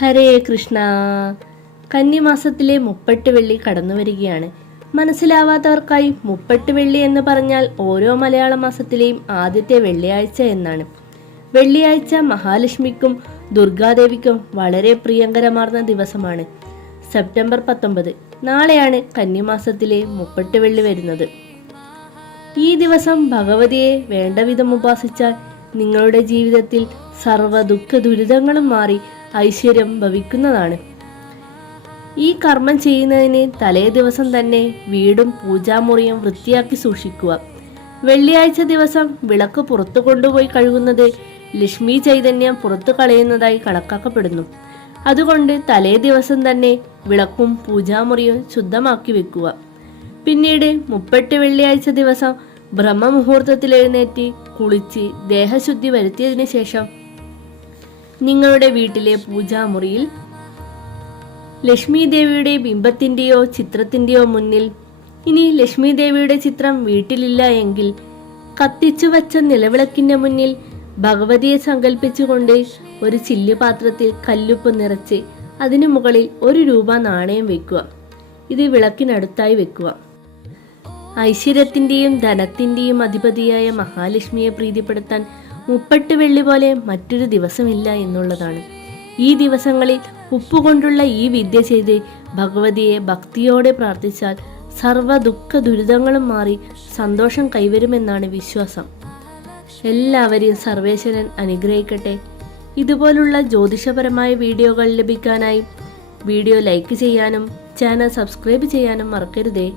ഹരേ കൃഷ്ണ. കന്നിമാസത്തിലെ മുപ്പട്ട് വെള്ളി കടന്നു വരികയാണ്. മനസ്സിലാവാത്തവർക്കായി മുപ്പട്ട് വെള്ളി എന്ന് പറഞ്ഞാൽ ഓരോ മലയാള മാസത്തിലെയും ആദ്യത്തെ വെള്ളിയാഴ്ച എന്നാണ്. വെള്ളിയാഴ്ച മഹാലക്ഷ്മിക്കും ദുർഗാദേവിക്കും വളരെ പ്രിയങ്കരമാർന്ന ദിവസമാണ്. സെപ്റ്റംബർ 19 നാളെയാണ് കന്നിമാസത്തിലെ മുപ്പട്ട് വെള്ളി വരുന്നത്. ഈ ദിവസം ഭഗവതിയെ വേണ്ടവിധം ഉപാസിച്ചാൽ നിങ്ങളുടെ ജീവിതത്തിൽ സർവ്വ ദുഃഖ ദുരിതങ്ങളും മാറി ഐശ്വര്യം ഭവിക്കുന്നതാണ്. ഈ കർമ്മം ചെയ്യുന്നതിന് തലേ ദിവസം തന്നെ വീടും പൂജാമുറിയും വൃത്തിയാക്കി സൂക്ഷിക്കുക. വെള്ളിയാഴ്ച ദിവസം വിളക്ക് പുറത്തു കൊണ്ടുപോയി കഴുകുന്നത് ലക്ഷ്മി ചൈതന്യം പുറത്തു കളയുന്നതായി കണക്കാക്കപ്പെടുന്നു. അതുകൊണ്ട് തലേ ദിവസം തന്നെ വിളക്കും പൂജാമുറിയും ശുദ്ധമാക്കി വെക്കുക. പിന്നീട് മുപ്പട്ട് വെള്ളിയാഴ്ച ദിവസം ബ്രഹ്മമുഹൂർത്തത്തിൽ എഴുന്നേറ്റ് കുളിച്ച് ദേഹശുദ്ധി വരുത്തിയതിനു ശേഷം നിങ്ങളുടെ വീട്ടിലെ പൂജാമുറിയിൽ ലക്ഷ്മി ദേവിയുടെ ബിംബത്തിന്റെയോ ചിത്രത്തിന്റെയോ മുന്നിൽ, ഇനി ലക്ഷ്മി ദേവിയുടെ ചിത്രം വീട്ടിലില്ല എങ്കിൽ കത്തിച്ചു വച്ച നിലവിളക്കിന്റെ മുന്നിൽ ഭഗവതിയെ സങ്കല്പിച്ചുകൊണ്ട് ഒരു ചില്ലുപാത്രത്തിൽ കല്ലുപ്പ് നിറച്ച് അതിനു മുകളിൽ 1 രൂപ നാണയം വെക്കുക. ഇത് വിളക്കിനടുത്തായി വെക്കുക. ഐശ്വര്യത്തിന്റെയും ധനത്തിന്റെയും അധിപതിയായ മഹാലക്ഷ്മിയെ പ്രീതിപ്പെടുത്താൻ മുപ്പട്ട് വെള്ളി പോലെ മറ്റൊരു ദിവസമില്ല എന്നുള്ളതാണ്. ഈ ദിവസങ്ങളിൽ ഉപ്പുകൊണ്ടുള്ള ഈ വിദ്യ ചെയ്ത് ഭഗവതിയെ ഭക്തിയോടെ പ്രാർത്ഥിച്ചാൽ സർവ്വ ദുഃഖ ദുരിതങ്ങളും മാറി സന്തോഷം കൈവരുമെന്നാണ് വിശ്വാസം. എല്ലാവരെയും സർവേശ്വരൻ അനുഗ്രഹിക്കട്ടെ. ഇതുപോലുള്ള ജ്യോതിഷപരമായ വീഡിയോകൾ ലഭിക്കാനായി വീഡിയോ ലൈക്ക് ചെയ്യാനും ചാനൽ സബ്സ്ക്രൈബ് ചെയ്യാനും മറക്കരുതേ.